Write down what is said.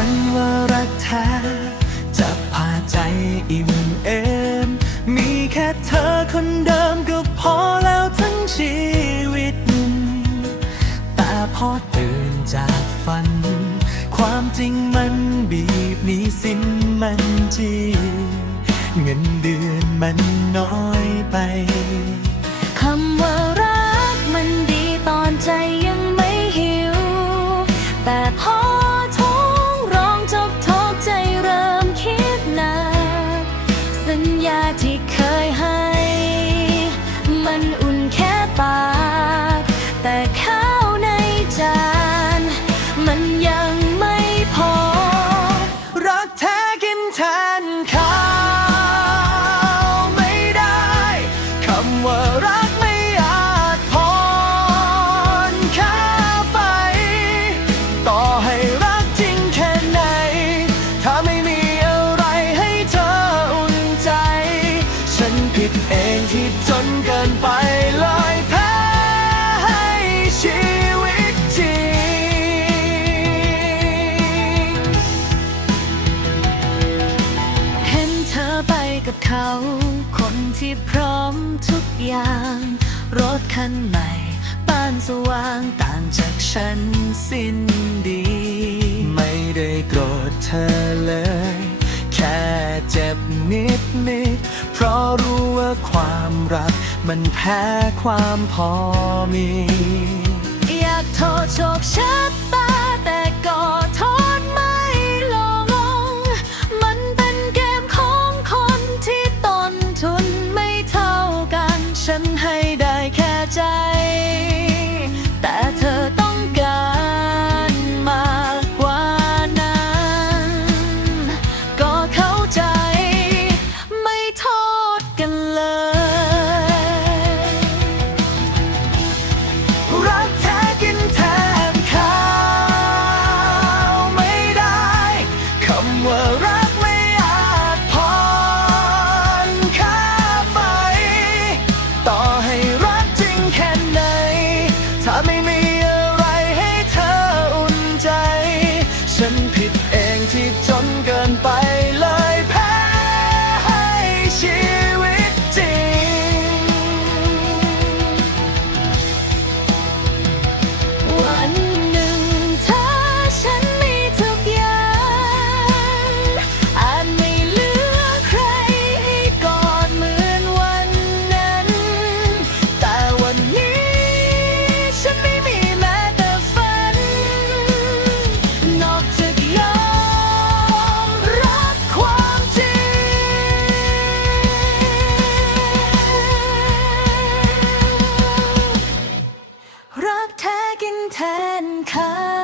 ฝันว่ารักแท้จะพาใจอิ่มเอม มีแค่เธอคนเดิมก็พอแล้วทั้งชีวิต แต่พอตื่นจากฝัน ความจริงมันบีบนีสิ้นมันจีเงินเดือนมันน้อยไปคำว่ารักมันดีตอนใจยังไม่หิว แต่พอ กับเขา คนที่พร้อมทุกอย่าง รถคันใหม่ บ้านสว่างต่างจากฉันสิ้นดี ไม่ได้โกรธเธอเลย แค่เจ็บนิดนิด เพราะรู้ว่าความรัก มันแพ้ความพอมี แทนเขา